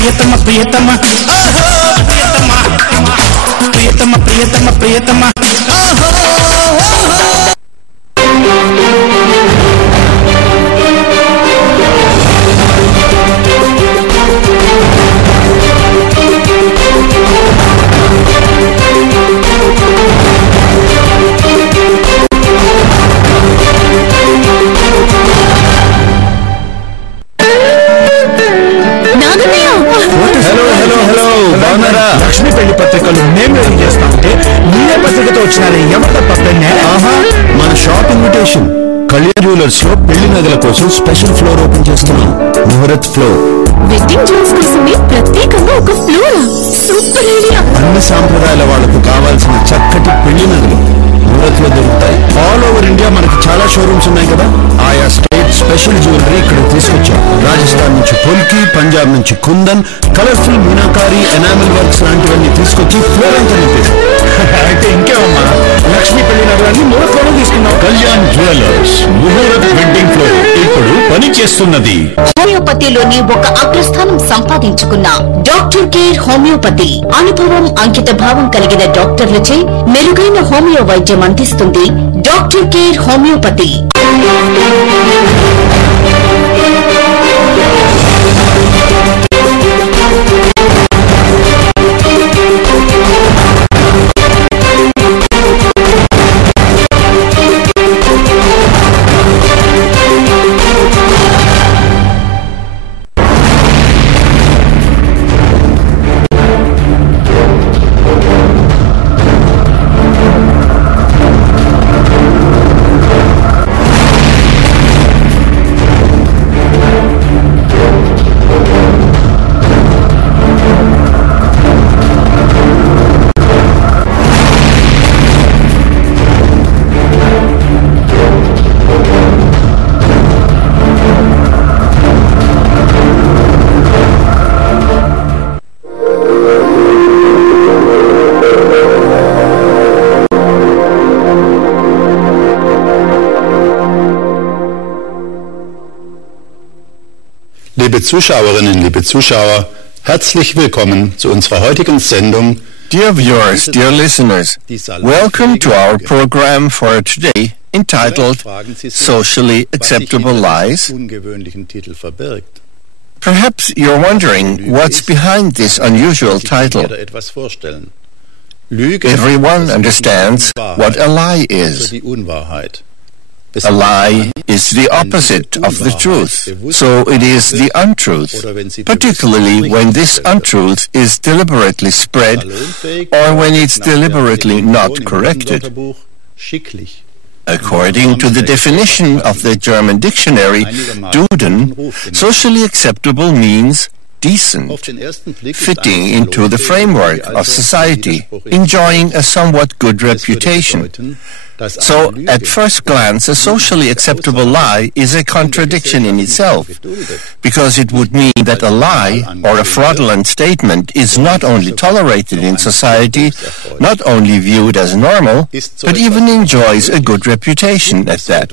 ప్రియతమ ప్రియతమ ఓహో ప్రియతమ ప్రియతమ ప్రియతమ ప్రియతమ ఓహో లక్ష్మీ పెళ్లి పత్రికలు మేము రిలీజ్ చేస్తామంటే మీరే పత్రికతో వచ్చినారే ఎవరితో పక్కనే మన షాప్ ఇన్విటేషన్ కళ్యాణ్ జ్యువెలర్స్ లో పెళ్లి నగల కోసం స్పెషల్ ఫ్లోర్ ఓపెన్ చేస్తున్నాం. ముహూర్త్ ఫ్లోర్. వెడ్డింగ్ జ్యువెల్స్ కోసమే ప్రత్యేకంగా ఒక ఫ్లోర్. Super idea. అన్ని సాంప్రదాయాల వాళ్లకు కావాల్సిన చక్కటి పెళ్లి నగలు ముహూర్త్ లో దొరుకుతాయి. ఆల్ ఓవర్ ఇండియా మనకి చాలా షోరూమ్స్ ఉన్నాయి కదా, ఆయా స్టేట్ స్పెషల్ జ్యువెలరీ ఇక్కడ తీసుకొచ్చాం. రాజస్థాన్ నుంచి పొల్కి, పంజాబ్ నుంచి Kundan, colourful Meenakari, enamel works లాంటివన్నీ తీసుకొచ్చి ఫ్లోర్ అంతా నింపేశాం. అయితే ఇంకేమమ్మా, లక్ష్మీ పెళ్లి నగరాన్ని ముహూర్త్ లోనే తీసుకున్నాం. Kalyan jewellers muhurat wedding floor ఇప్పుడు పని చేస్తున్నది. హోమియోపతిలోని ఒక అగ్రస్థానం సంపాదించుకున్న డాక్టర్ కేర్ హోమియోపతి. అనుభవం, అంకిత భావం కలిగిన డాక్టర్లచే మెరుగైన హోమియో వైద్యం అందిస్తుంది doctor care homeopathy. Liebe Zuschauerinnen, liebe Zuschauer, herzlich willkommen zu unserer heutigen Sendung. Dear viewers, dear listeners, welcome to our program for today entitled Socially Acceptable Lies. Perhaps you're wondering what's behind this unusual title. Everyone understands what a lie is. A lie is the opposite of the truth, so it is the untruth, particularly when this untruth is deliberately spread or when it's deliberately not corrected. According to the definition of the German dictionary, Duden, socially acceptable means decent, fitting into the framework of society, enjoying a somewhat good reputation. So, at first glance, a socially acceptable lie is a contradiction in itself, because it would mean that a lie or a fraudulent statement is not only tolerated in society, not only viewed as normal, but even enjoys a good reputation at that.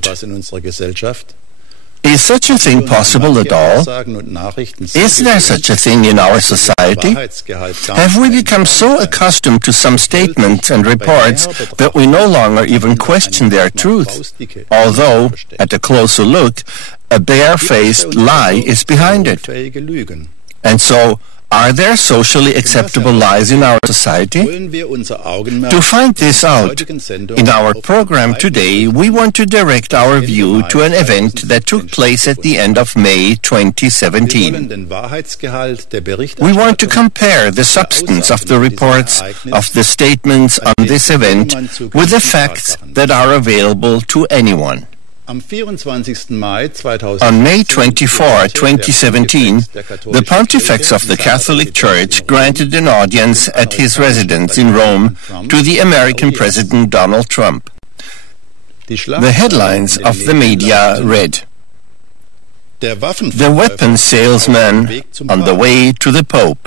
Is such a thing possible at all? Is there such a thing in our society? Have we become so accustomed to some statements and reports that we no longer even question their truth, although, at a closer look, a bare-faced lie is behind it? And so, are there socially acceptable lies in our society? To find this out, in our program today, we want to direct our view to an event that took place at the end of May 2017. We want to compare the substance of the reports of the statements on this event with the facts that are available to anyone. On May 24, 2017, the Pontifex of the Catholic Church granted an audience at his residence in Rome to the American President Donald Trump. The headlines of the media read, "The weapons salesman on the way to the Pope.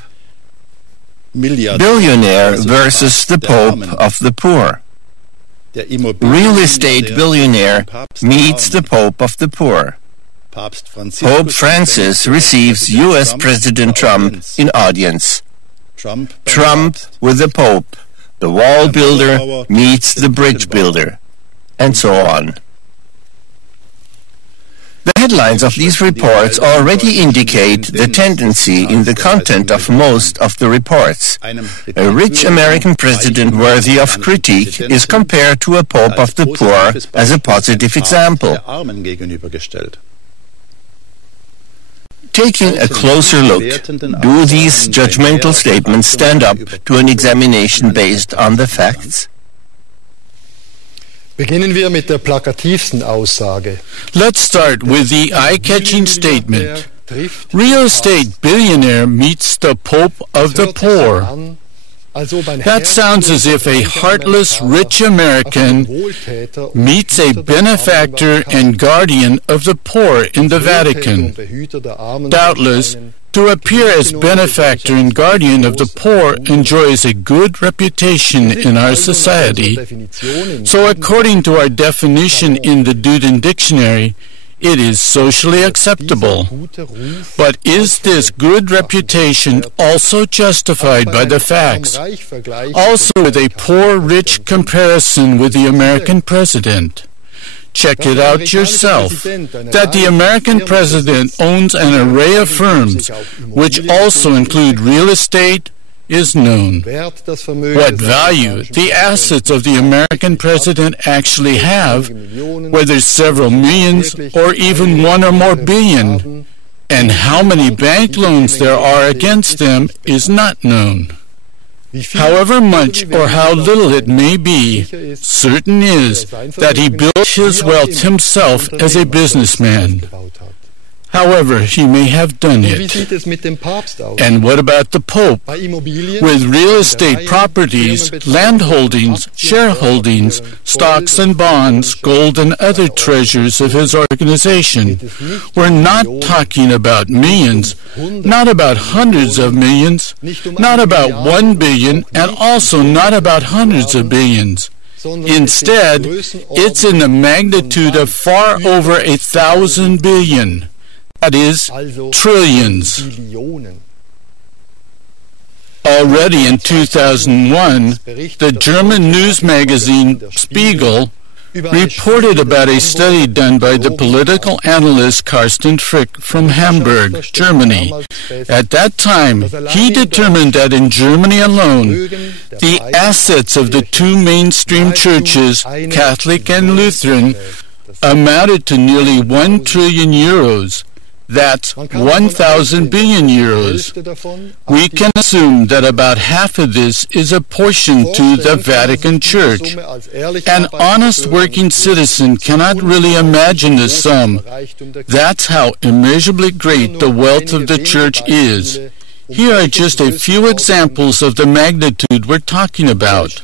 Billionaire versus the Pope of the poor. Real estate billionaire meets the Pope of the poor. Pope Francis receives U.S. President Trump in audience. Trump with the Pope. The wall builder meets the bridge builder. And so on. The headlines of these reports already indicate the tendency in the content of most of the reports. A rich American president worthy of critique is compared to a pope of the poor as a positive example. Taking a closer look, do these judgmental statements stand up to an examination based on the facts? Beginnen wir mit der plakativsten Aussage. Let's start with the eye-catching statement. Real estate billionaire meets the Pope of the poor. That sounds as if a heartless, rich American meets a benefactor and guardian of the poor in the Vatican. Doubtless, to appear as benefactor and guardian of the poor enjoys a good reputation in our society. So according to our definition in the Duden Dictionary, it is socially acceptable. But is this good reputation also justified by the facts? Also with a poor-rich comparison with the American president. Check it out yourself, that the American president owns an array of firms, which also include real estate, is known. What value the assets of the American president actually have, whether several millions or even one or more billion, and how many bank loans there are against them is not known. However much or how little it may be, certain is that he built his wealth himself as a businessman. However, he may have done it. And what about the Pope? With real estate properties, land holdings, shareholdings, stocks and bonds, gold and other treasures of his organization. We're not talking about millions, not about hundreds of millions, not about 1 billion, and also not about hundreds of billions. Instead, it's in the magnitude of far over 1,000 billion. That is, trillions. Already in 2001, the German news magazine Spiegel reported about a study done by the political analyst Carsten Frick from Hamburg, Germany. At that time, he determined that in Germany alone, the assets of the two mainstream churches, Catholic and Lutheran, amounted to nearly 1 trillion euros. That's 1,000 billion euros. We can assume that about half of this is apportioned to the Vatican Church. An honest working citizen cannot really imagine the sum. That's how immeasurably great the wealth of the Church is. Here are just a few examples of the magnitude we're talking about.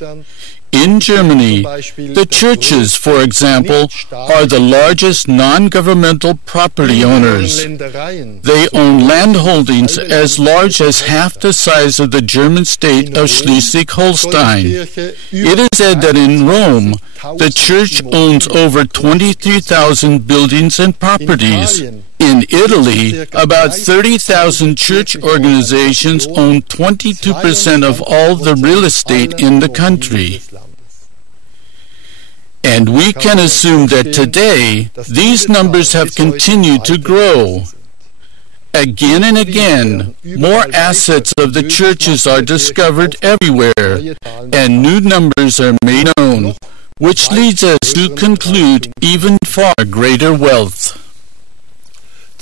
In Germany, the churches, for example, are the largest non-governmental property owners. They own land holdings as large as half the size of the German state of Schleswig-Holstein. It is said that in Rome, the church owns over 23,000 buildings and properties. In Italy, about 30,000 church organizations own 22% of all the real estate in the country. And we can assume that today, these numbers have continued to grow. Again and again, more assets of the churches are discovered everywhere, and new numbers are made known, which leads us to conclude even far greater wealth.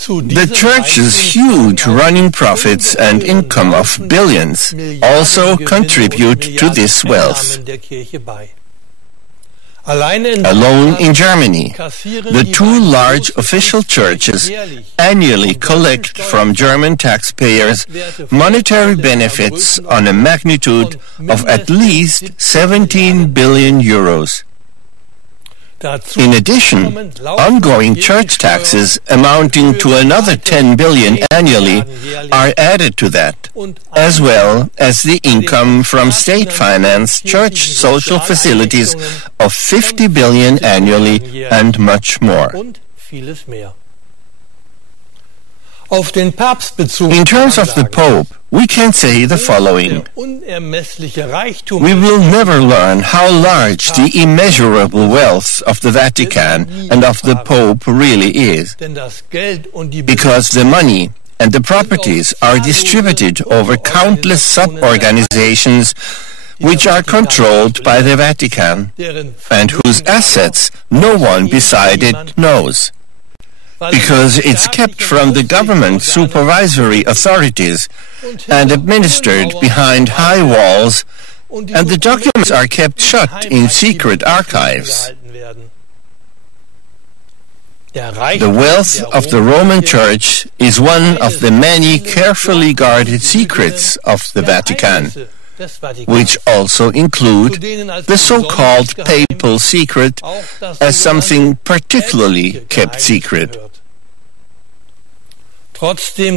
The Church's huge running profits and income of billions also contribute to this wealth. Alone in Germany, the two large official churches annually collect from German taxpayers monetary benefits on a magnitude of at least 17 billion euros. In addition, ongoing church taxes amounting to another 10 billion annually are added to that, as well as the income from state-financed church social facilities of 50 billion annually and much more. In terms of the Pope, we can say the following. We will never learn how large the immeasurable wealth of the Vatican and of the Pope really is, because the money and the properties are distributed over countless sub-organizations which are controlled by the Vatican and whose assets no one beside it knows, because it's kept from the government supervisory authorities and administered behind high walls, and the documents are kept shut in secret archives. The wealth of the Roman Church is one of the many carefully guarded secrets of the Vatican, which also include the so-called papal secret as something particularly kept secret.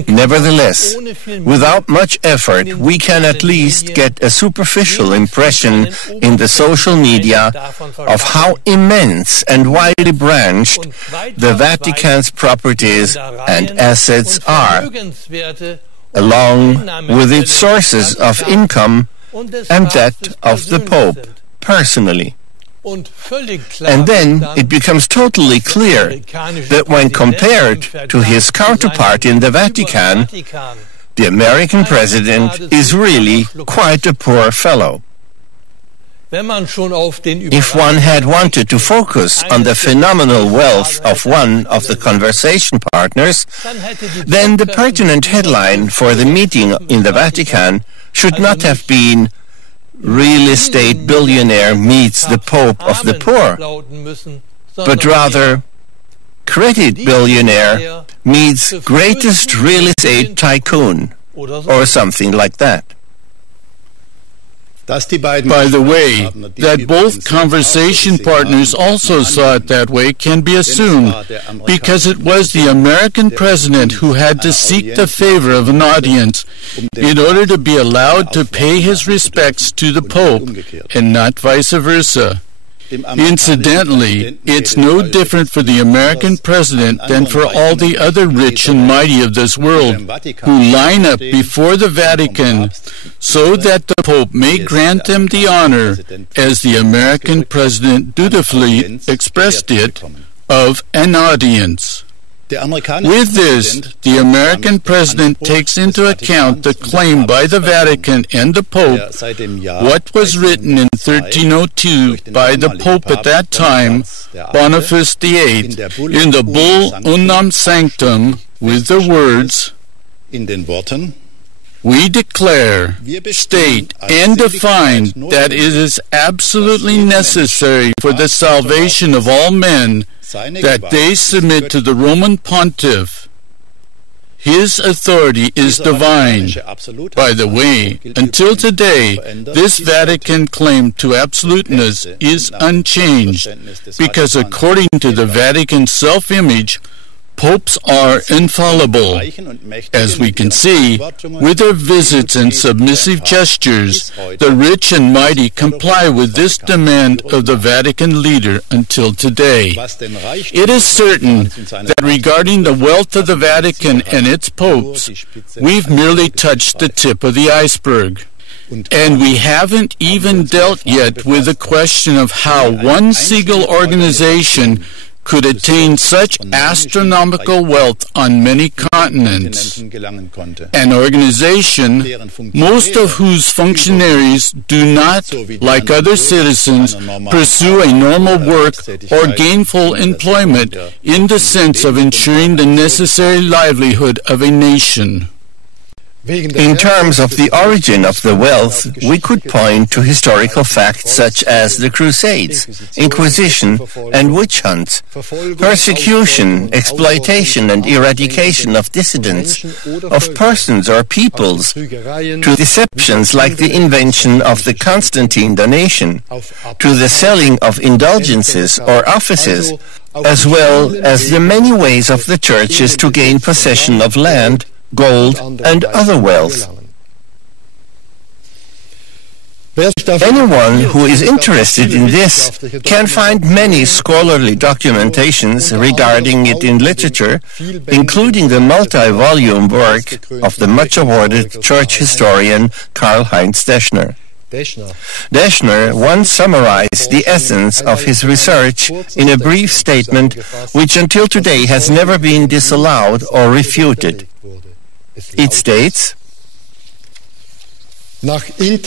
Nevertheless, without much effort, we can at least get a superficial impression in the social media of how immense and widely branched the Vatican's properties and assets are, along with its sources of income and that of the Pope personally. And then it becomes totally clear that when compared to his counterpart in the Vatican, the American president is really quite a poor fellow. If one had wanted to focus on the phenomenal wealth of one of the conversation partners, then the pertinent headline for the meeting in the Vatican should not have been "Real estate billionaire meets the Pope of the Poor," but rather "Credit billionaire meets greatest real estate tycoon," or something like that. By the way, that both conversation partners also saw it that way can be assumed, because it was the American president who had to seek the favor of an audience in order to be allowed to pay his respects to the Pope, and not vice versa. Incidentally, it's no different for the American president than for all the other rich and mighty of this world who line up before the Vatican so that the Pope may grant them the honor, as the American president dutifully expressed it, of an audience. With this, the American president takes into account the claim by the Vatican and the Pope, what was written in 1302 by the Pope at that time, Boniface VIII, in the bull Unam Sanctum, with the words, "We declare, state, and define that it is absolutely necessary for the salvation of all men that they submit to the Roman Pontiff. His authority is divine." By the way, until today, this Vatican claim to absoluteness is unchanged, because according to the Vatican self-image, popes are infallible. As we can see, with their visits and submissive gestures, the rich and mighty comply with this demand of the Vatican leader until today. It is certain that regarding the wealth of the Vatican and its popes, we've merely touched the tip of the iceberg. And we haven't even dealt yet with the question of how one single organization could attain such astronomical wealth on many continents. An organization, most of whose functionaries do not, like other citizens, pursue a normal work or gainful employment in the sense of ensuring the necessary livelihood of a nation. In terms of the origin of the wealth, we could point to historical facts such as the Crusades, Inquisition, and witch hunts, persecution, exploitation, and eradication of dissidents, of persons or peoples, to deceptions like the invention of the Constantine donation, to the selling of indulgences or offices, as well as the many ways of the churches to gain possession of land, gold, and other wealth. Anyone who is interested in this can find many scholarly documentations regarding it in literature, including the multi-volume work of the much-awarded church historian Karl-Heinz Deschner. Deschner once summarized the essence of his research in a brief statement which until today has never been disallowed or refuted. It states,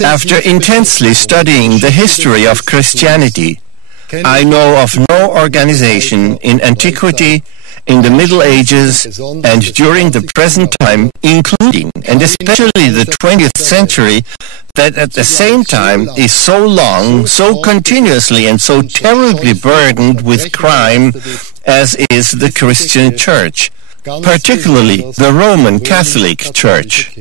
"After intensely studying the history of Christianity, I know of no organization in antiquity, in the Middle Ages, and during the present time, including and especially the 20th century, that at the same time is so long, so continuously and so terribly burdened with crime as is the Christian Church, particularly the Roman Catholic Church."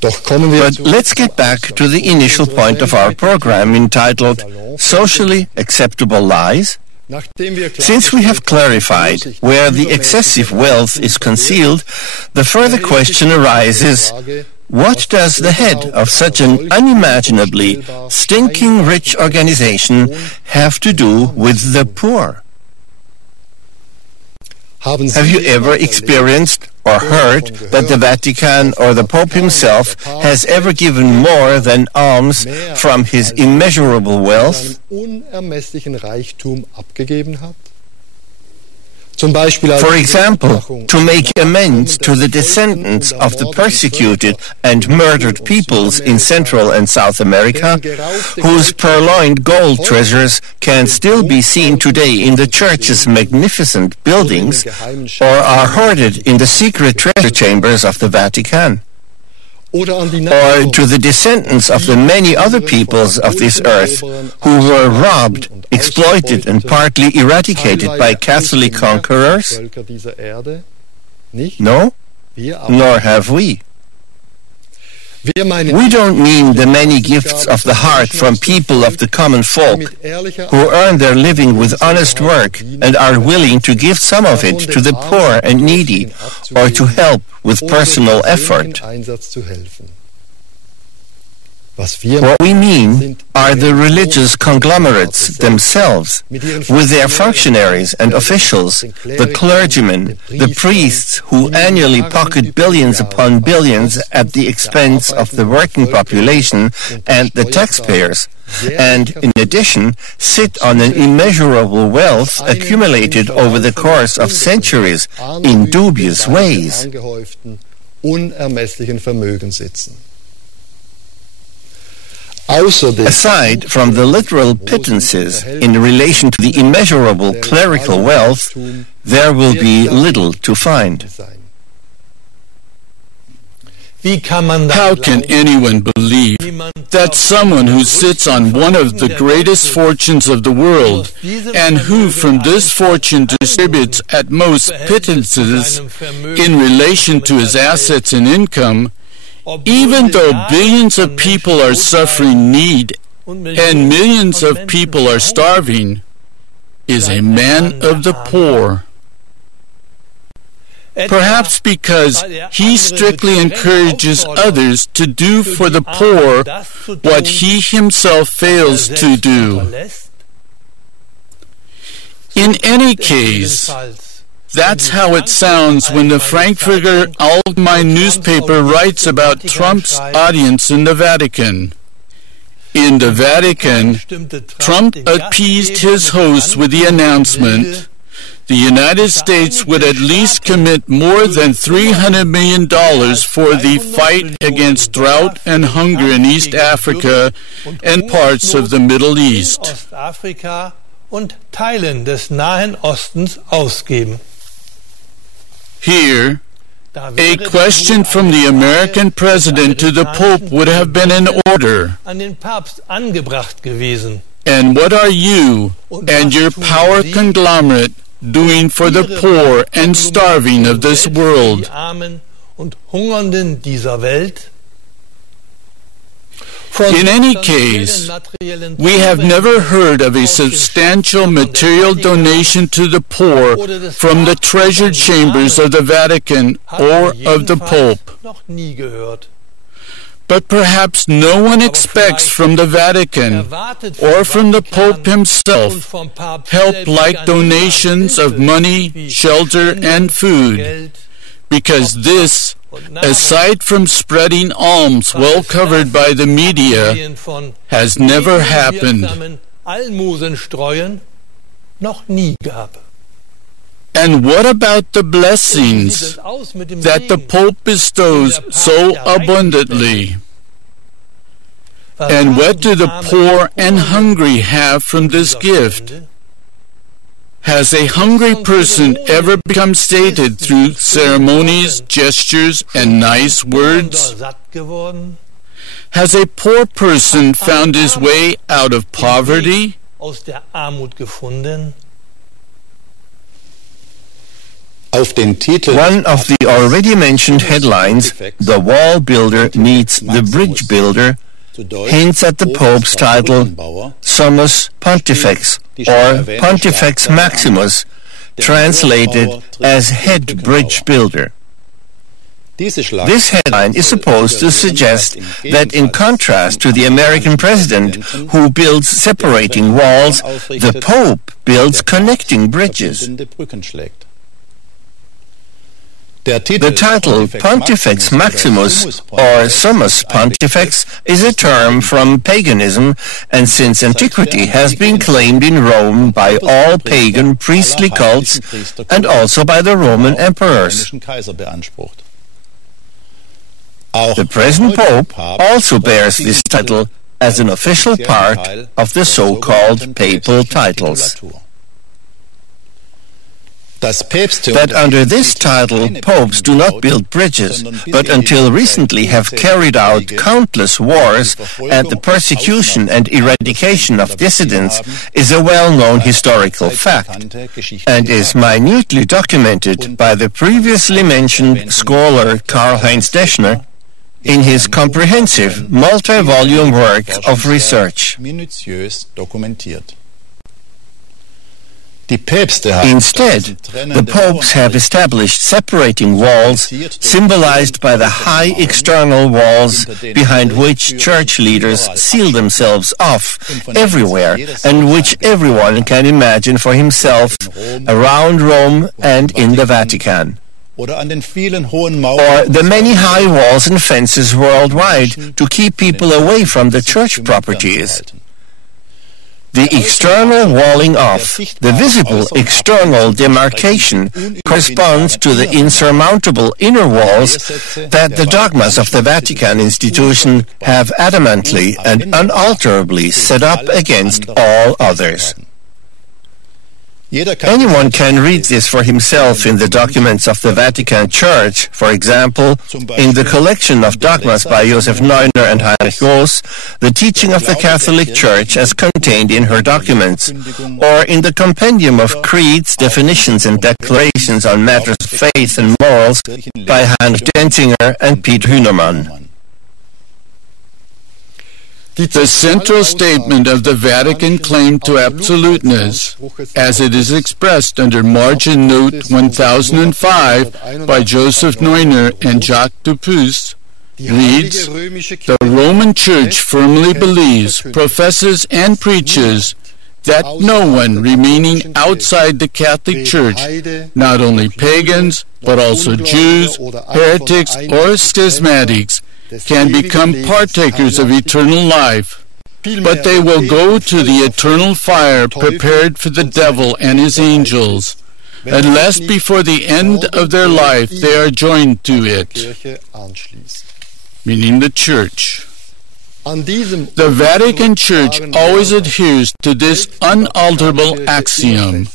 But let's get back to the initial point of our program entitled Socially Acceptable Lies. Since we have clarified where the excessive wealth is concealed, the further question arises, what does the head of such an unimaginably stinking rich organization have to do with the poor? Have you ever experienced or heard that the Vatican or the Pope himself has ever given more than alms from his immeasurable wealth? For example, to make amends to the descendants of the persecuted and murdered peoples in Central and South America, whose purloined gold treasures can still be seen today in the church's magnificent buildings, or are hoarded in the secret treasure chambers of the Vatican. Or to the descendants of the many other peoples of this earth who were robbed, exploited, and partly eradicated by Catholic conquerors? No, nor have we. We don't mean the many gifts of the heart from people of the common folk who earn their living with honest work and are willing to give some of it to the poor and needy or to help with personal effort. What we mean are the religious conglomerates themselves, with their functionaries and officials, the clergymen, the priests who annually pocket billions upon billions at the expense of the working population and the taxpayers, and in addition sit on an immeasurable wealth accumulated over the course of centuries in dubious ways. Aside from the literal pittances in relation to the immeasurable clerical wealth, there will be little to find. How can anyone believe that someone who sits on one of the greatest fortunes of the world, and who from this fortune distributes at most pittances in relation to his assets and income, even though billions of people are suffering need and millions of people are starving, is a man of the poor? Perhaps because he strictly encourages others to do for the poor what he himself fails to do. In any case, that's how it sounds when the Frankfurter Allgemeine newspaper writes about Trump's audience in the Vatican. In the Vatican, Trump appeased his hosts with the announcement the United States would at least commit more than $300 million for the fight against drought and hunger in East Africa and parts of the Middle East. Here, a question from the American president to the Pope would have been in order. And what are you and your power conglomerate doing for the poor and starving of this world? In any case, we have never heard of a substantial material donation to the poor from the treasure chambers of the Vatican or of the Pope. But perhaps no one expects from the Vatican or from the Pope himself help like donations of money, shelter, and food, because this, aside from spreading alms well covered by the media, has never happened. And what about the blessings that the Pope bestows so abundantly? And what do the poor and hungry have from this gift? Has a hungry person ever become sated through ceremonies, gestures, and nice words? Has a poor person found his way out of poverty? One of the already mentioned headlines, "The Wall Builder Meets the Bridge Builder," hints at the Pope's title, Summus Pontifex, or Pontifex Maximus, translated as Head Bridge Builder. This headline is supposed to suggest that in contrast to the American president, who builds separating walls, the Pope builds connecting bridges. The title Pontifex Maximus, or Summus Pontifex, is a term from paganism, and since antiquity has been claimed in Rome by all pagan priestly cults and also by the Roman emperors. The present Pope also bears this title as an official part of the so-called papal titles. That under this title, popes do not build bridges, but until recently have carried out countless wars and the persecution and eradication of dissidents, is a well-known historical fact, and is minutely documented by the previously mentioned scholar Karl-Heinz Deschner in his comprehensive multi-volume work of research. Instead, the popes have established separating walls, symbolized by the high external walls behind which church leaders seal themselves off everywhere, and which everyone can imagine for himself around Rome and in the Vatican. Or the many high walls and fences worldwide to keep people away from the church properties. The external walling off, the visible external demarcation, corresponds to the insurmountable inner walls that the dogmas of the Vatican institution have adamantly and unalterably set up against all others. Anyone can read this for himself in the documents of the Vatican Church, for example, in the collection of dogmas by Joseph Neuner and Heinrich Gross, the teaching of the Catholic Church as contained in her documents, or in the compendium of creeds, definitions, and declarations on matters of faith and morals by Heinrich Denzinger and Peter Hühnermann. The central statement of the Vatican claim to absoluteness, as it is expressed under margin note 1005 by Joseph Neuner and Jacques Dupuis, reads, "The Roman Church firmly believes, professes, and preaches that no one remaining outside the Catholic Church, not only pagans, but also Jews, heretics, or schismatics, can become partakers of eternal life, but they will go to the eternal fire prepared for the devil and his angels, unless before the end of their life they are joined to it," meaning the Church. The Vatican Church always adheres to this unalterable axiom,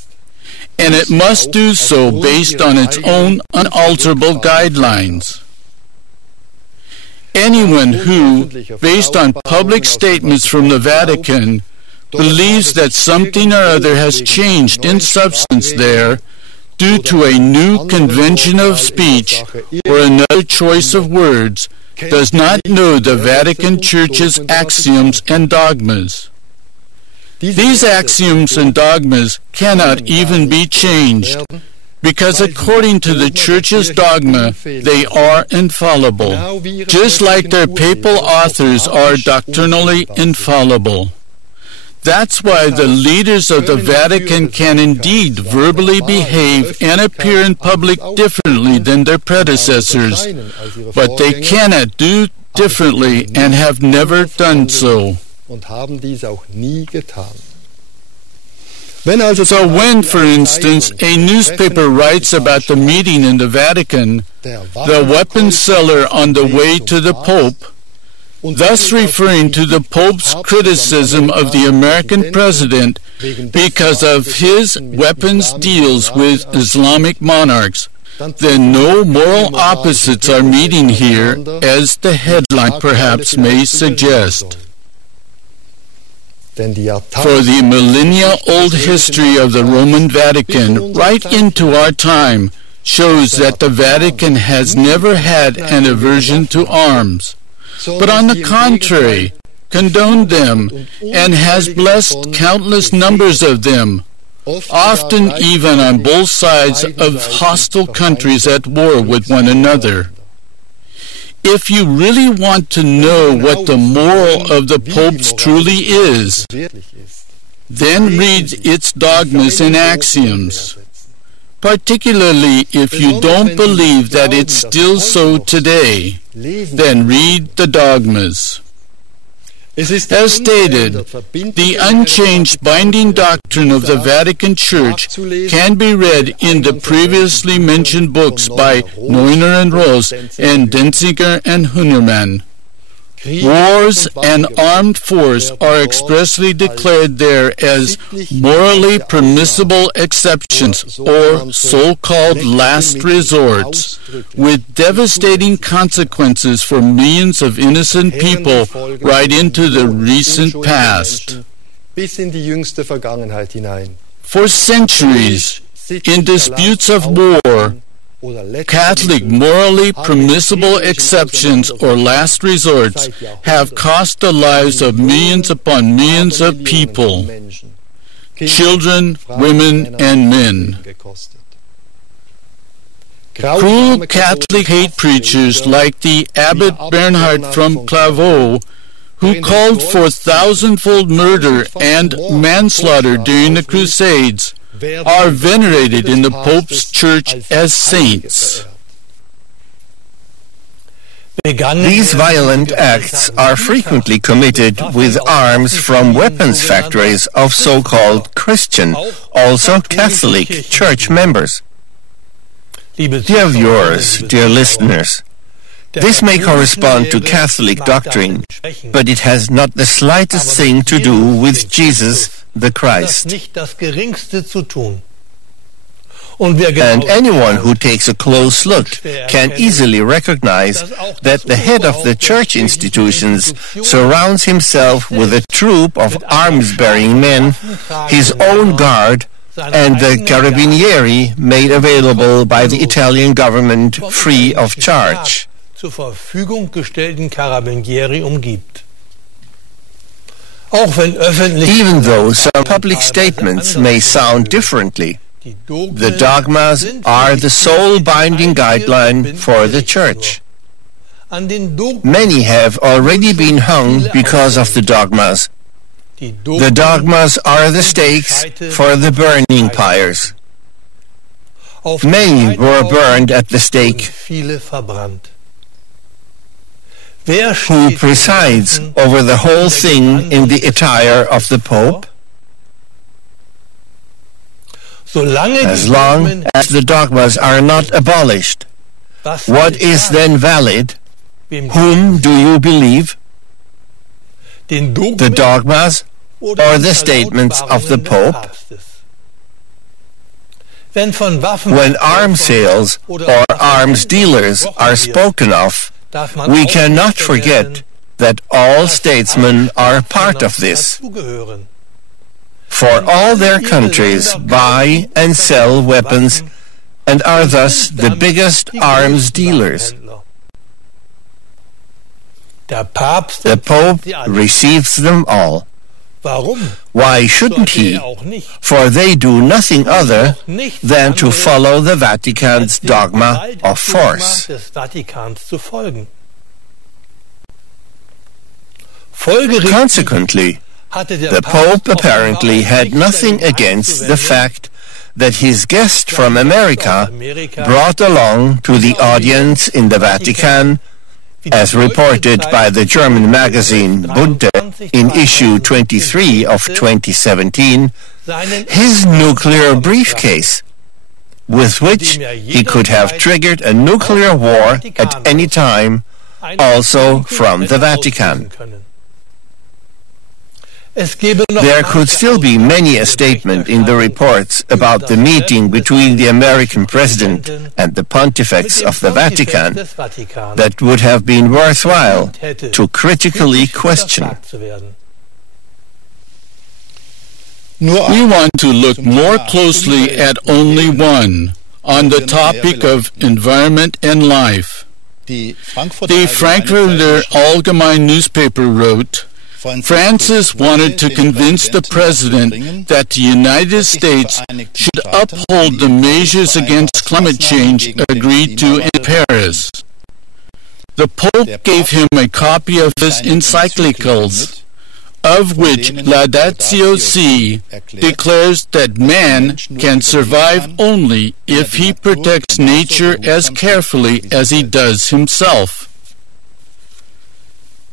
and it must do so based on its own unalterable guidelines. Anyone who, based on public statements from the Vatican, believes that something or other has changed in substance there due to a new convention of speech or another choice of words, does not know the Vatican Church's axioms and dogmas. These axioms and dogmas cannot even be changed, because according to the Church's dogma, they are infallible, just like their papal authors are doctrinally infallible. That's why the leaders of the Vatican can indeed verbally behave and appear in public differently than their predecessors, but they cannot do differently and have never done so. So when, for instance, a newspaper writes about the meeting in the Vatican, the weapons seller on the way to the Pope, thus referring to the Pope's criticism of the American president because of his weapons deals with Islamic monarchs, then no moral opposites are meeting here, as the headline perhaps may suggest. For the millennia-old history of the Roman Vatican, right into our time, shows that the Vatican has never had an aversion to arms, but on the contrary, condoned them, and has blessed countless numbers of them, often even on both sides of hostile countries at war with one another. If you really want to know what the moral of the popes truly is, then read its dogmas and axioms, particularly if you don't believe that it's still so today. Then read the dogmas. As stated, the unchanged binding doctrine of the Vatican Church can be read in the previously mentioned books by Neuner and Ross and Denzinger and Hunnermann. Wars and armed force are expressly declared there as morally permissible exceptions or so-called last resorts, with devastating consequences for millions of innocent people right into the recent past. For centuries, in disputes of war, Catholic morally permissible exceptions or last resorts have cost the lives of millions upon millions of people, children, women, and men. Cruel Catholic hate preachers like the Abbot Bernhard from Clairvaux, who called for thousandfold murder and manslaughter during the Crusades, are venerated in the Pope's Church as saints. These violent acts are frequently committed with arms from weapons factories of so-called Christian, also Catholic, church members. Dear viewers, dear listeners, this may correspond to Catholic doctrine, but it has not the slightest thing to do with Jesus the Christ. And anyone who takes a close look can easily recognize that the head of the church institutions surrounds himself with a troop of arms-bearing men, his own guard, and the carabinieri made available by the Italian government free of charge. Even though some public statements may sound differently, the dogmas are the sole binding guideline for the Church. Many have already been hung because of the dogmas. The dogmas are the stakes for the burning pyres. Many were burned at the stake. Who presides over the whole thing in the attire of the Pope? As long as the dogmas are not abolished, what is then valid? Whom do you believe? The dogmas or the statements of the Pope? When arms sales or arms dealers are spoken of, we cannot forget that all statesmen are part of this. For all their countries buy and sell weapons and are thus the biggest arms dealers. The Pope receives them all. Why shouldn't he? For they do nothing other than to follow the Vatican's dogma of force. Consequently, the Pope apparently had nothing against the fact that his guest from America brought along to the audience in the Vatican, as reported by the German magazine Bunte in issue 23 of 2017, his nuclear briefcase, with which he could have triggered a nuclear war at any time, also from the Vatican. There could still be many a statement in the reports about the meeting between the American president and the pontifex of the Vatican that would have been worthwhile to critically question. We want to look more closely at only one, on the topic of environment and life. The Frankfurter Allgemeine newspaper wrote, Francis wanted to convince the President that the United States should uphold the measures against climate change agreed to in Paris. The Pope gave him a copy of his encyclicals, of which Laudatio Si declares that man can survive only if he protects nature as carefully as he does himself.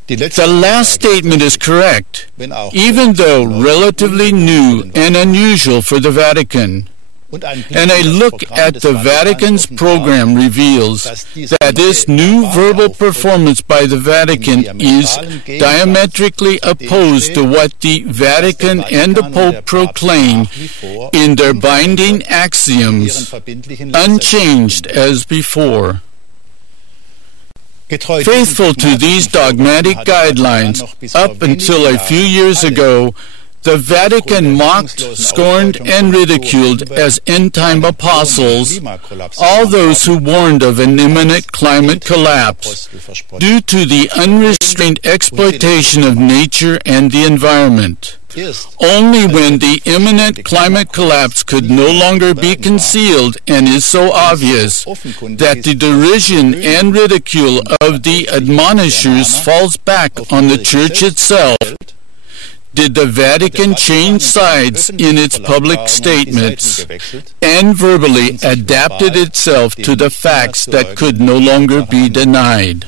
The last statement is correct, even though relatively new and unusual for the Vatican. And a look at the Vatican's program reveals that this new verbal performance by the Vatican is diametrically opposed to what the Vatican and the Pope proclaim in their binding axioms, unchanged as before. Faithful to these dogmatic guidelines, up until a few years ago, the Vatican mocked, scorned, and ridiculed as end-time apostles all those who warned of an imminent climate collapse due to the unrestrained exploitation of nature and the environment. Only when the imminent climate collapse could no longer be concealed and is so obvious that the derision and ridicule of the admonishers falls back on the Church itself did the Vatican change sides in its public statements and verbally adapted itself to the facts that could no longer be denied.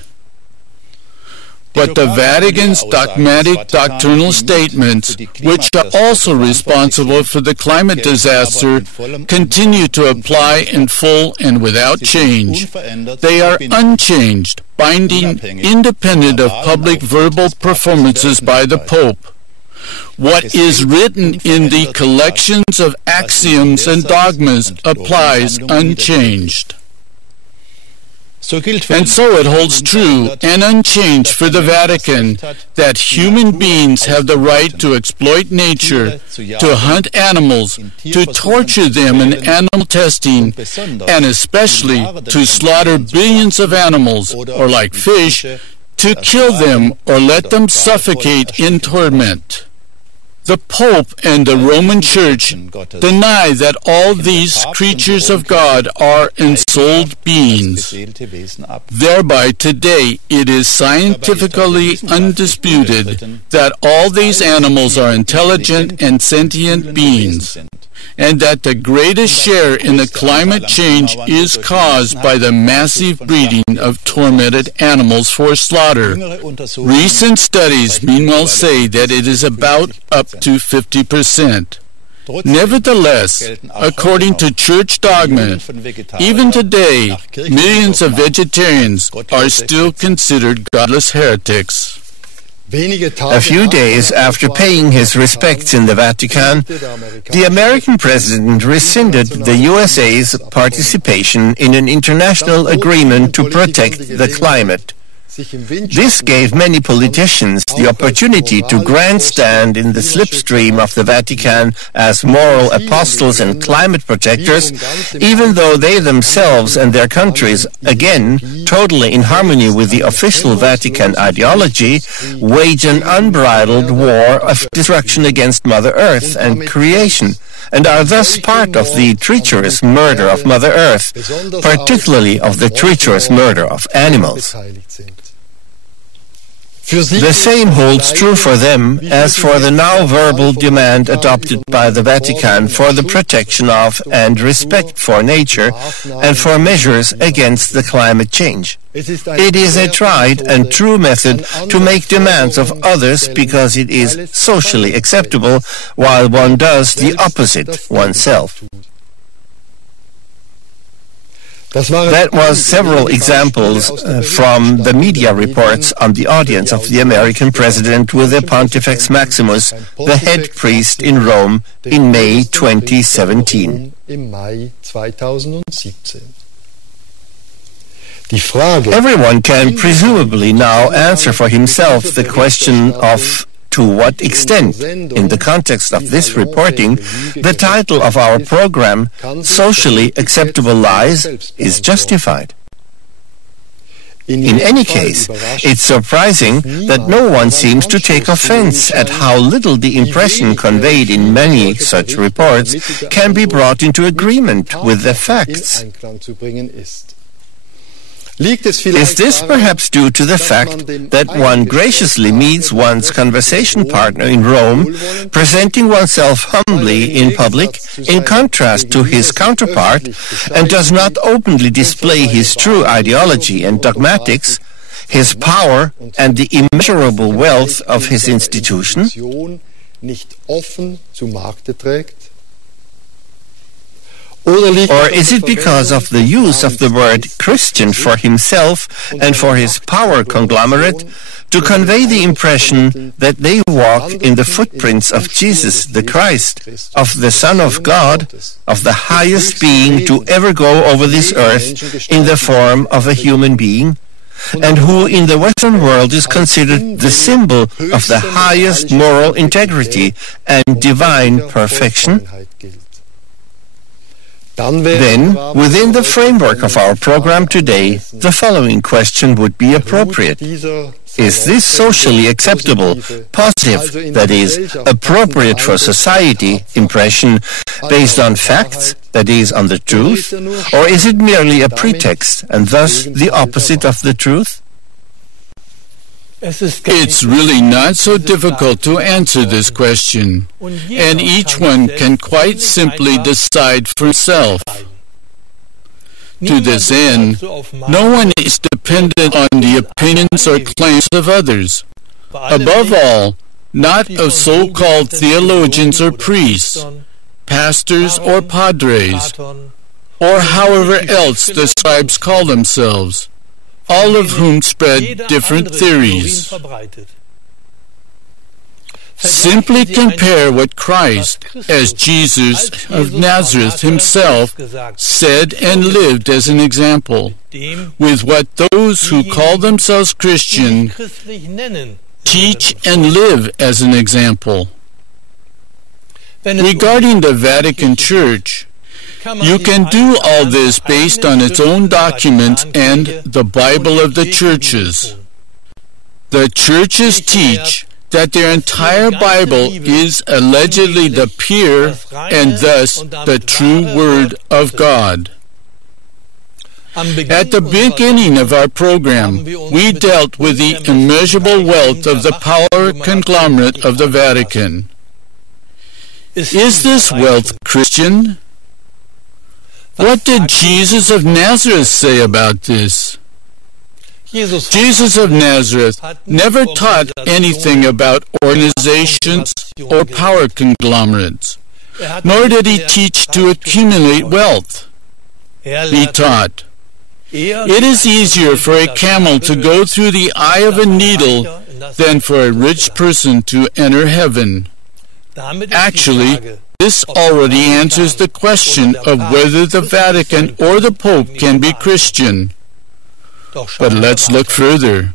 But the Vatican's dogmatic doctrinal statements, which are also responsible for the climate disaster, continue to apply in full and without change. They are unchanged, binding, independent of public verbal performances by the Pope. What is written in the collections of axioms and dogmas applies unchanged. And so it holds true and unchanged for the Vatican that human beings have the right to exploit nature, to hunt animals, to torture them in animal testing, and especially to slaughter billions of animals, or like fish, to kill them or let them suffocate in torment. The Pope and the Roman Church deny that all these creatures of God are ensouled beings. Thereby today it is scientifically undisputed that all these animals are intelligent and sentient beings, and that the greatest share in the climate change is caused by the massive breeding of tormented animals for slaughter. Recent studies meanwhile say that it is about up to 50%. Nevertheless, according to church dogma, even today, millions of vegetarians are still considered godless heretics. A few days after paying his respects in the Vatican, the American president rescinded the USA's participation in an international agreement to protect the climate, This gave many politicians the opportunity to grandstand in the slipstream of the Vatican as moral apostles and climate protectors, even though they themselves and their countries, again totally in harmony with the official Vatican ideology, wage an unbridled war of destruction against Mother Earth and creation, and are thus part of the treacherous murder of Mother Earth, particularly of the treacherous murder of animals. The same holds true for them as for the now verbal demand adopted by the Vatican for the protection of and respect for nature and for measures against the climate change. It is a tried and true method to make demands of others because it is socially acceptable, while one does the opposite oneself. That was several examples from the media reports on the audience of the American president with the Pontifex Maximus, the head priest in Rome, in May 2017. Everyone can presumably now answer for himself the question of to what extent, in the context of this reporting, the title of our program, Socially Acceptable Lies, is justified. In any case, it's surprising that no one seems to take offense at how little the impression conveyed in many such reports can be brought into agreement with the facts. Is this perhaps due to the fact that one graciously meets one's conversation partner in Rome, presenting oneself humbly in public, in contrast to his counterpart, and does not openly display his true ideology and dogmatics, his power, and the immeasurable wealth of his institution? Or is it because of the use of the word Christian for himself and for his power conglomerate to convey the impression that they walk in the footprints of Jesus the Christ, of the Son of God, of the highest being to ever go over this earth in the form of a human being, and who in the Western world is considered the symbol of the highest moral integrity and divine perfection? Then, within the framework of our program today, the following question would be appropriate. Is this socially acceptable, positive, that is, appropriate for society, impression based on facts, that is, on the truth, or is it merely a pretext and thus the opposite of the truth? It's really not so difficult to answer this question, and each one can quite simply decide for himself. To this end, no one is dependent on the opinions or claims of others. Above all, not of so-called theologians or priests, pastors or padres, or however else the scribes call themselves, all of whom spread different theories. Simply compare what Christ, as Jesus of Nazareth himself, said and lived as an example, with what those who call themselves Christian teach and live as an example. Regarding the Vatican Church, you can do all this based on its own documents and the Bible of the churches. The churches teach that their entire Bible is allegedly the pure and thus the true Word of God. At the beginning of our program, we dealt with the immeasurable wealth of the power conglomerate of the Vatican. Is this wealth Christian? What did Jesus of Nazareth say about this? Jesus of Nazareth never taught anything about organizations or power conglomerates, nor did he teach to accumulate wealth. He taught, "It is easier for a camel to go through the eye of a needle than for a rich person to enter heaven." Actually, this already answers the question of whether the Vatican or the Pope can be Christian. But let's look further.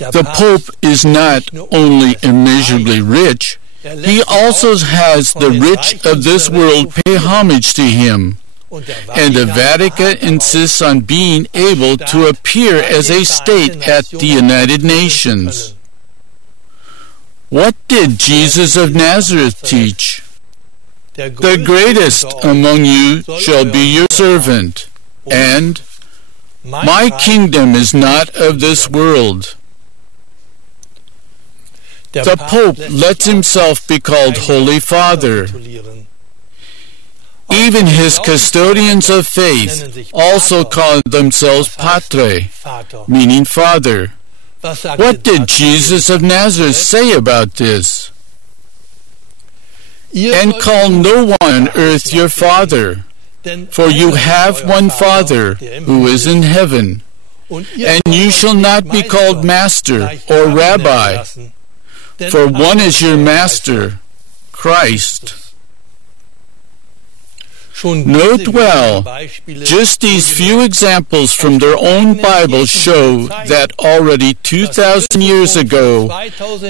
The Pope is not only immeasurably rich, he also has the rich of this world pay homage to him. And the Vatican insists on being able to appear as a state at the United Nations. What did Jesus of Nazareth teach? The greatest among you shall be your servant, and my kingdom is not of this world. The Pope lets himself be called Holy Father. Even his custodians of faith also call themselves Patre, meaning Father. What did Jesus of Nazareth say about this? And call no one on earth your father, for you have one Father who is in heaven. And you shall not be called Master or Rabbi, for one is your Master, Christ. Note well, just these few examples from their own Bible show that already 2,000 years ago,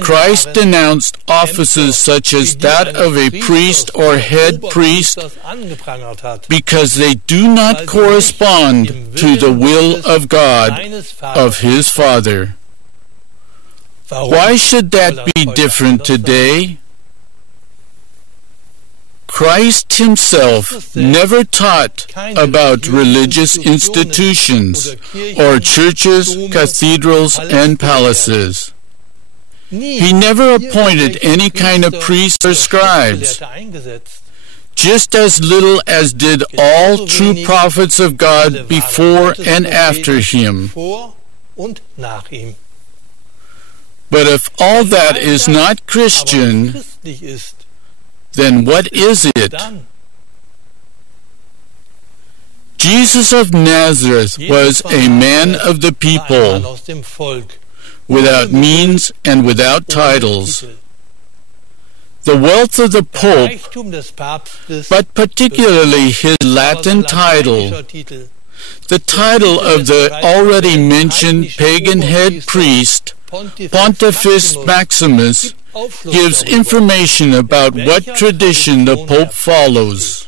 Christ denounced offices such as that of a priest or head priest because they do not correspond to the will of God, of his Father. Why should that be different today? Christ himself never taught about religious institutions or churches, cathedrals, and palaces. He never appointed any kind of priests or scribes, just as little as did all true prophets of God before and after him. But if all that is not Christian, then what is it? Jesus of Nazareth was a man of the people, without means and without titles. The wealth of the Pope, but particularly his Latin title, the title of the already mentioned pagan head priest, Pontifex Maximus, gives information about what tradition the Pope follows.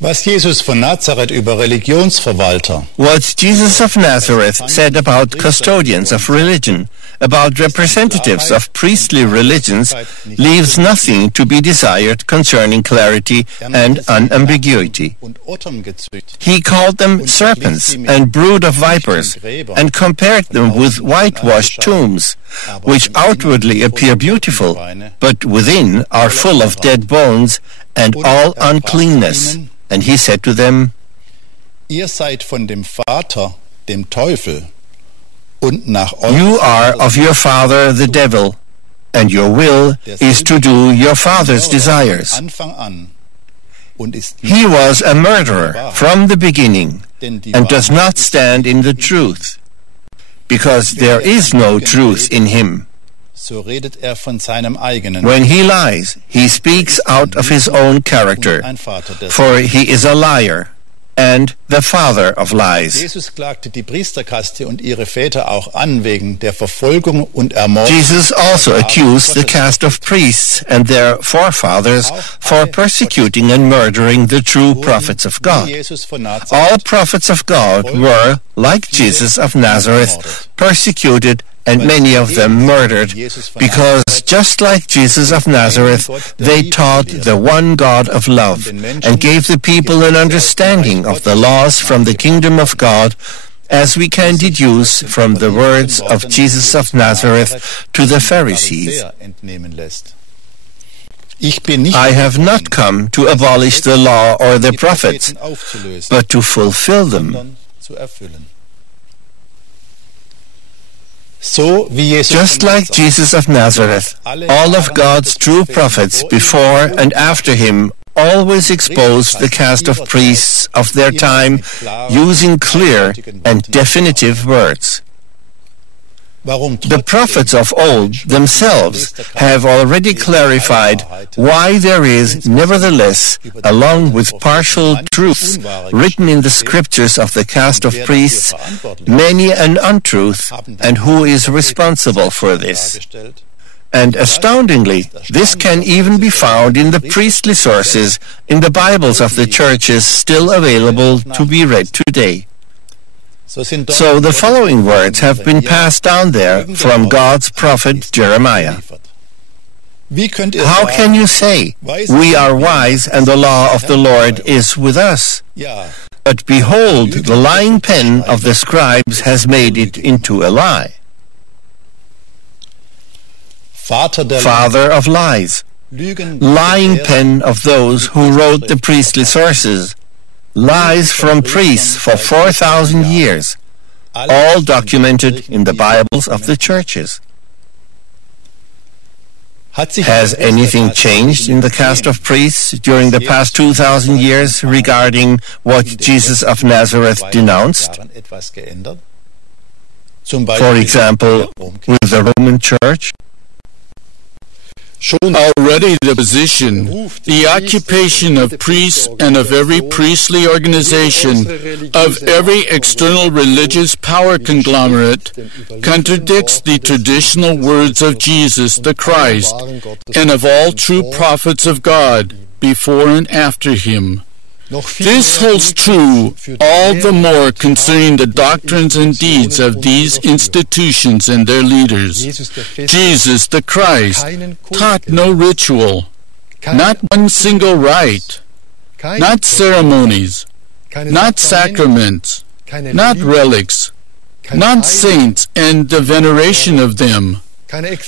Was Jesus von Nazareth über Religionsverwalter, what Jesus of Nazareth said about custodians of religion, about representatives of priestly religions, leaves nothing to be desired concerning clarity and unambiguity. He called them serpents and brood of vipers, and compared them with whitewashed tombs, which outwardly appear beautiful, but within are full of dead bones and all uncleanness. And he said to them, Ihr seid von dem Vater, dem Teufel, und nach You are of your father the devil, and your will is to do your father's desires. He was a murderer from the beginning, and does not stand in the truth, because there is no truth in him. When he lies, he speaks out of his own character, for he is a liar and the father of lies. Jesus klagte die Priesterkaste und ihre Väter auch an wegen der Verfolgung und Ermordung. Jesus also accused the caste of priests and their forefathers for persecuting and murdering the true prophets of God. All prophets of God were, like Jesus of Nazareth, persecuted and many of them murdered, because just like Jesus of Nazareth, they taught the one God of love and gave the people an understanding of the laws from the kingdom of God, as we can deduce from the words of Jesus of Nazareth to the Pharisees. I have not come to abolish the law or the prophets, but to fulfill them. Just like Jesus of Nazareth, all of God's true prophets before and after him always exposed the caste of priests of their time using clear and definitive words. The prophets of old themselves have already clarified why there is, nevertheless, along with partial truths written in the scriptures of the caste of priests, many an untruth, and who is responsible for this. And astoundingly, this can even be found in the priestly sources in the Bibles of the churches still available to be read today. So the following words have been passed down there from God's prophet Jeremiah. How can you say, "We are wise and the law of the Lord is with us"? But behold, the lying pen of the scribes has made it into a lie. Father of lies, lying pen of those who wrote the priestly sources, lies from priests for 4,000 years, all documented in the Bibles of the churches. Has anything changed in the caste of priests during the past 2,000 years regarding what Jesus of Nazareth denounced? For example, with the Roman Church? Already the position, the occupation of priests and of every priestly organization, of every external religious power conglomerate, contradicts the traditional words of Jesus the Christ and of all true prophets of God before and after him. This holds true all the more concerning the doctrines and deeds of these institutions and their leaders. Jesus the Christ taught no ritual, not one single rite, not ceremonies, not sacraments, not relics, not saints and the veneration of them,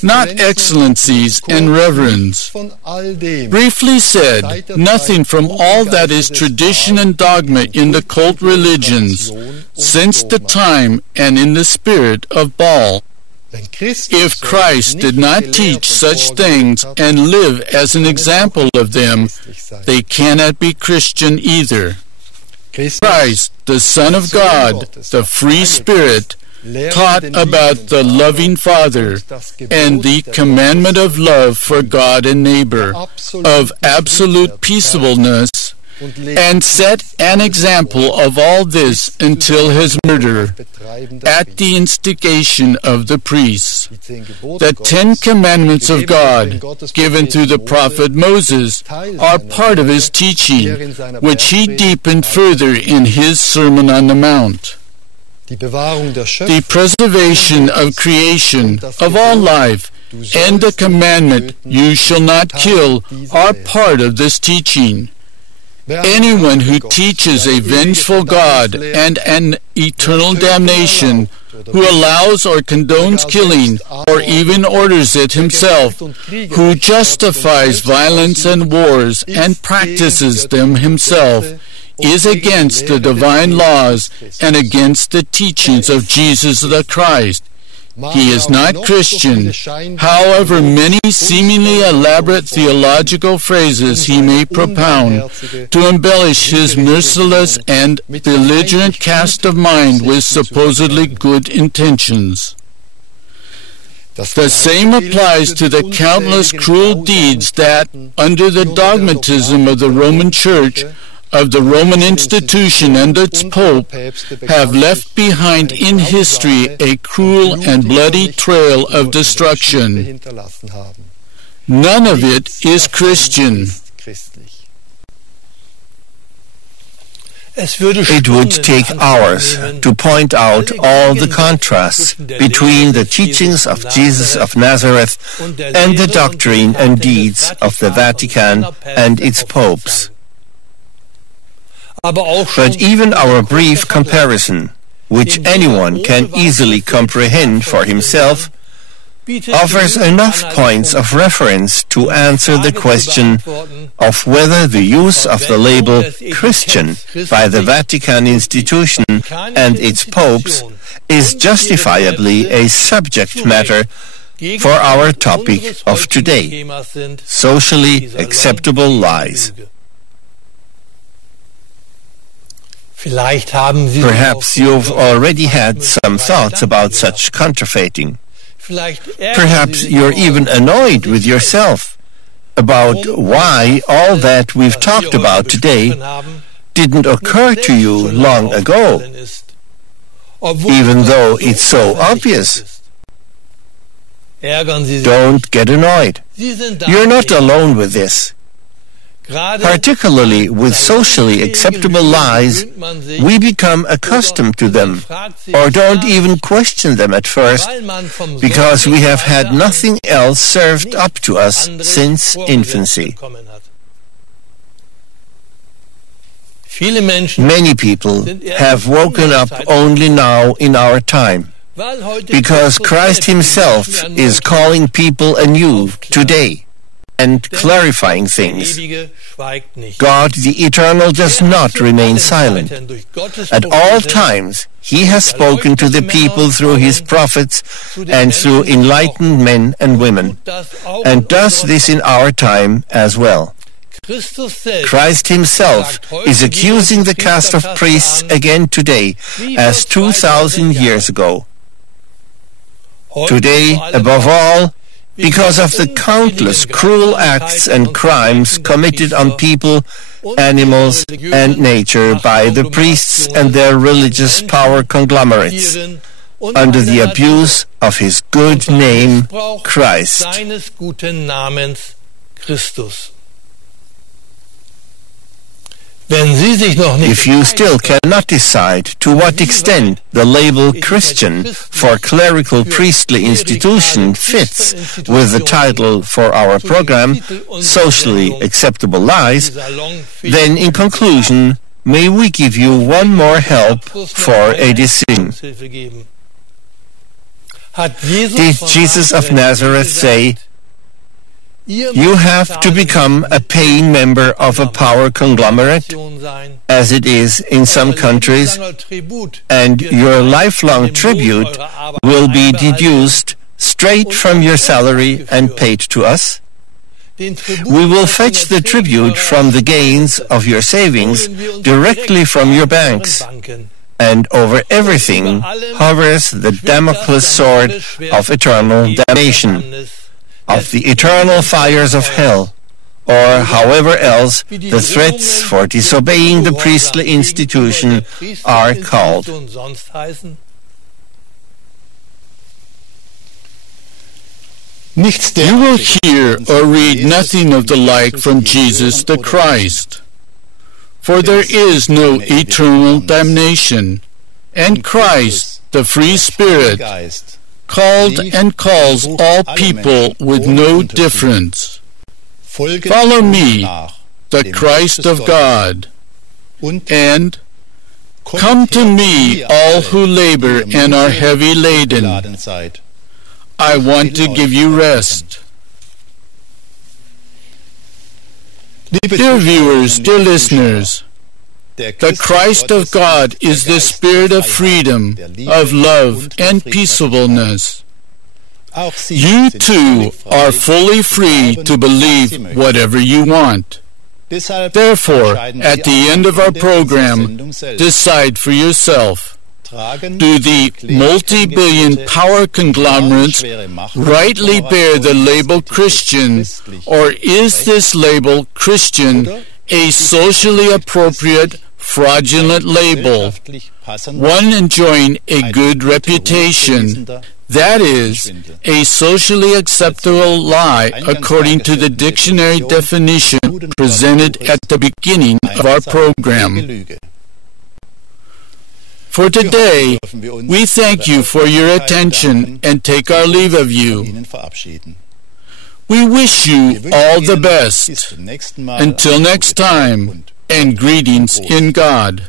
not excellencies and reverence. Briefly said, nothing from all that is tradition and dogma in the cult religions since the time and in the spirit of Baal. If Christ did not teach such things and live as an example of them, they cannot be Christian either. Christ, the Son of God, the free Spirit, taught about the loving Father and the commandment of love for God and neighbor, of absolute peaceableness, and set an example of all this until his murder at the instigation of the priests. The 10 Commandments of God, given through the prophet Moses, are part of his teaching, which he deepened further in his Sermon on the Mount. The preservation of creation, of all life, and the commandment, "You shall not kill," are part of this teaching. Anyone who teaches a vengeful God and an eternal damnation, who allows or condones killing, or even orders it himself, who justifies violence and wars and practices them himself, is against the divine laws and against the teachings of Jesus the Christ. He is not Christian, however many seemingly elaborate theological phrases he may propound to embellish his merciless and belligerent cast of mind with supposedly good intentions. The same applies to the countless cruel deeds that, under the dogmatism of the Roman Church, of the Roman institution and its Pope, have left behind in history a cruel and bloody trail of destruction. None of it is Christian. It would take hours to point out all the contrasts between the teachings of Jesus of Nazareth and the doctrine and deeds of the Vatican and its popes. But even our brief comparison, which anyone can easily comprehend for himself, offers enough points of reference to answer the question of whether the use of the label Christian by the Vatican institution and its popes is justifiably a subject matter for our topic of today, socially acceptable lies. Perhaps you've already had some thoughts about such counterfeiting. Perhaps you're even annoyed with yourself about why all that we've talked about today didn't occur to you long ago, even though it's so obvious. Don't get annoyed. You're not alone with this. Particularly with socially acceptable lies, we become accustomed to them, or don't even question them at first, because we have had nothing else served up to us since infancy. Many people have woken up only now in our time, because Christ himself is calling people anew today and clarifying things. God the Eternal does not remain silent. At all times, he has spoken to the people through his prophets and through enlightened men and women, and does this in our time as well. Christ himself is accusing the caste of priests again today, as 2,000 years ago. Today, above all, because of the countless cruel acts and crimes committed on people, animals, and nature by the priests and their religious power conglomerates, under the abuse of his good name, Christ. If you still cannot decide to what extent the label Christian for clerical priestly institution fits with the title for our program, Socially Acceptable Lies, then in conclusion, may we give you one more help for a decision. Did Jesus of Nazareth say, "You have to become a paying member of a power conglomerate, as it is in some countries, and your lifelong tribute will be deduced straight from your salary and paid to us? We will fetch the tribute from the gains of your savings directly from your banks, and over everything hovers the Damocles sword of eternal damnation, of the eternal fires of hell, or however else the threats for disobeying the priestly institution are called." You will hear or read nothing of the like from Jesus the Christ. For there is no eternal damnation, and Christ, the free Spirit, called and calls all people with no difference. Follow me, the Christ of God, and come to me, all who labor and are heavy laden. I want to give you rest. Dear viewers, dear listeners, the Christ of God is the Spirit of freedom, of love, and peaceableness. You too are fully free to believe whatever you want. Therefore, at the end of our program, decide for yourself. Do the multi-billion power conglomerates rightly bear the label Christian, or is this label Christian a socially appropriate, fraudulent label, one enjoying a good reputation, that is, a socially acceptable lie according to the dictionary definition presented at the beginning of our program? For today, we thank you for your attention and take our leave of you. We wish you all the best. Until next time, and greetings in God.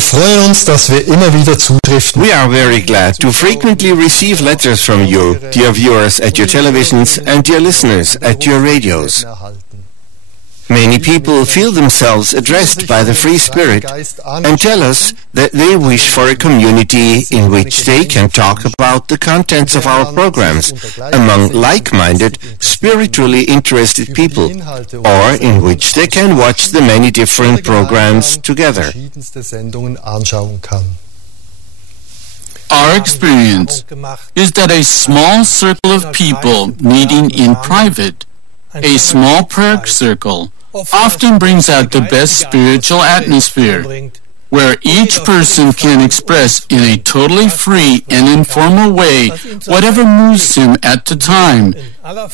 Wir freuen uns, dass wir immer wieder Zuschriften. We are very glad to frequently receive letters from you, dear viewers at your televisions and dear listeners at your radios. Many people feel themselves addressed by the Free Spirit and tell us that they wish for a community in which they can talk about the contents of our programs among like-minded, spiritually interested people, or in which they can watch the many different programs together. Our experience is that a small circle of people meeting in private, a small prayer circle, often brings out the best spiritual atmosphere, where each person can express in a totally free and informal way whatever moves him at the time,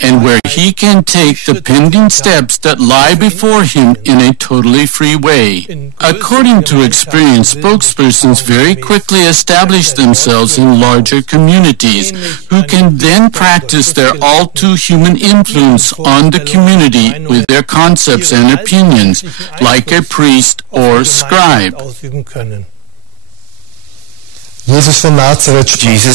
and where he can take the pending steps that lie before him in a totally free way. According to experience, spokespersons very quickly establish themselves in larger communities, who can then practice their all-too-human influence on the community with their concepts and opinions, like a priest or scribe. Jesus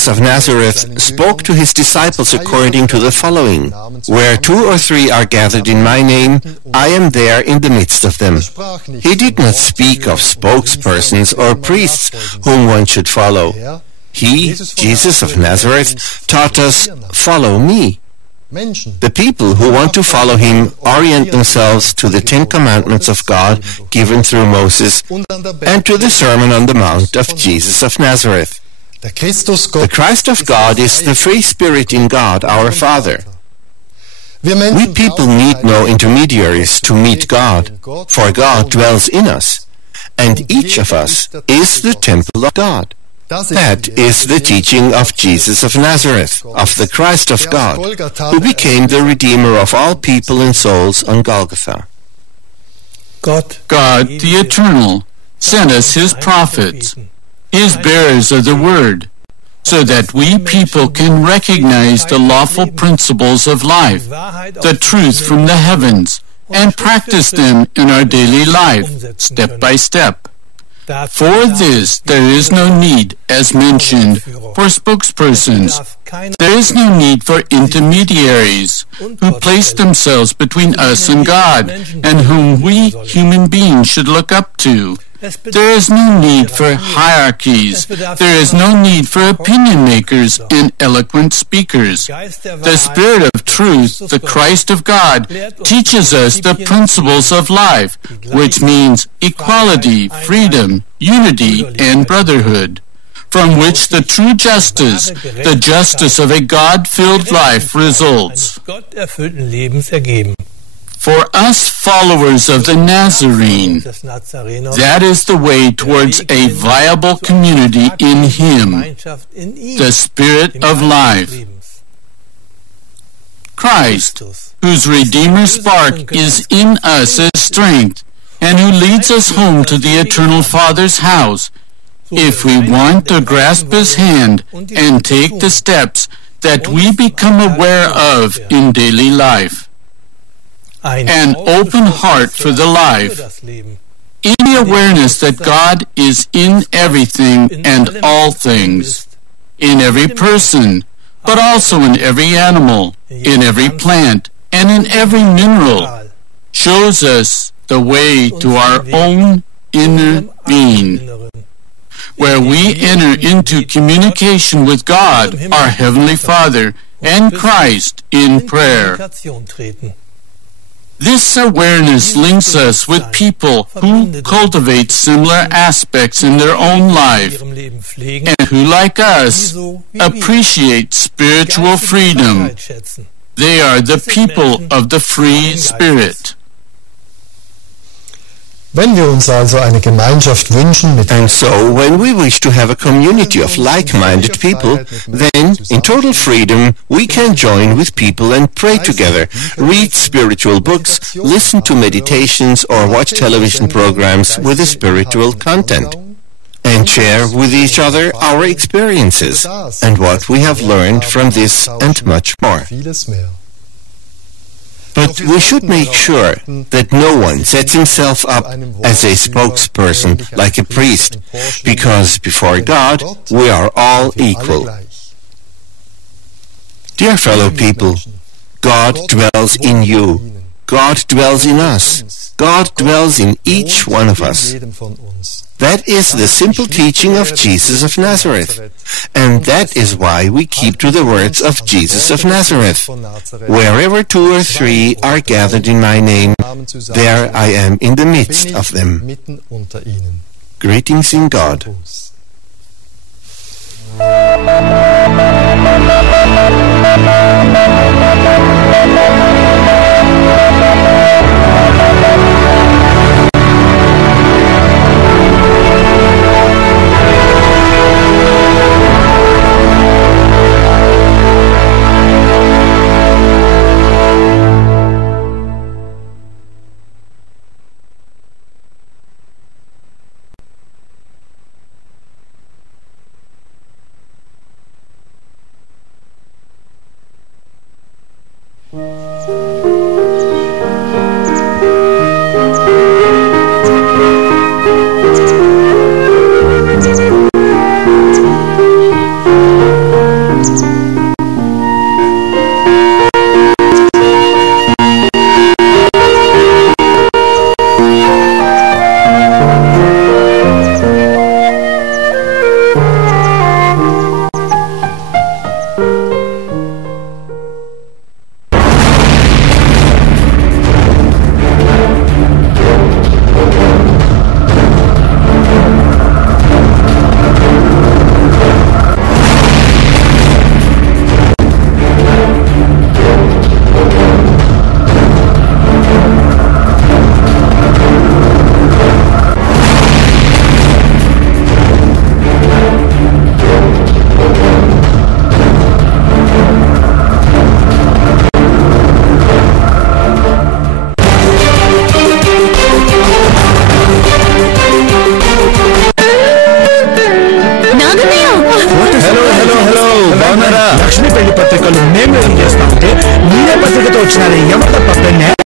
of Nazareth spoke to his disciples according to the following: "Where 2 or 3 are gathered in my name, I am there in the midst of them." He did not speak of spokespersons or priests whom one should follow. He, Jesus of Nazareth, taught us, "Follow me." The people who want to follow him orient themselves to the 10 Commandments of God given through Moses and to the Sermon on the Mount of Jesus of Nazareth. The Christ of God is the free spirit in God, our Father. We people need no intermediaries to meet God, for God dwells in us, and each of us is the temple of God. That is the teaching of Jesus of Nazareth, of the Christ of God, who became the Redeemer of all people and souls on Golgotha. God, the Eternal, sent us His prophets, His bearers of the Word, so that we people can recognize the lawful principles of life, the truth from the heavens, and practice them in our daily life, step by step. For this, there is no need, as mentioned, for spokespersons. There is no need for intermediaries who place themselves between us and God, and whom we human beings should look up to. There is no need for hierarchies. There is no need for opinion makers and eloquent speakers. The Spirit of truth, the Christ of God, teaches us the principles of life, which means equality, freedom, unity, and brotherhood, from which the true justice, the justice of a God-filled life, results. For us followers of the Nazarene, that is the way towards a viable community in Him, the Spirit of life. Christ, whose Redeemer spark is in us as strength, and who leads us home to the Eternal Father's house, if we want to grasp His hand and take the steps that we become aware of in daily life. An open heart for the life, in the awareness that God is in everything and all things, in every person, but also in every animal, in every plant, and in every mineral, shows us the way to our own inner being, where we enter into communication with God, our Heavenly Father, and Christ in prayer. This awareness links us with people who cultivate similar aspects in their own life and who, like us, appreciate spiritual freedom. They are the people of the free spirit. Wenn wir uns also eine Gemeinschaft wünschen mit And so, when we wish to have a community of like-minded people, then, in total freedom, we can join with people and pray together, read spiritual books, listen to meditations, or watch television programs with a spiritual content, and share with each other our experiences and what we have learned from this and much more. But we should make sure that no one sets himself up as a spokesperson like a priest, because before God we are all equal. Dear fellow people, God dwells in you. God dwells in us. God dwells in each one of us. That is the simple teaching of Jesus of Nazareth. And that is why we keep to the words of Jesus of Nazareth. Wherever 2 or 3 are gathered in my name, there I am in the midst of them. Greetings in God. Lakshmi పెళ్లి పత్రికలు మేము ఏం చేస్తామంటే మీరే పత్రికతో వచ్చినారే ఎవరి తప్ప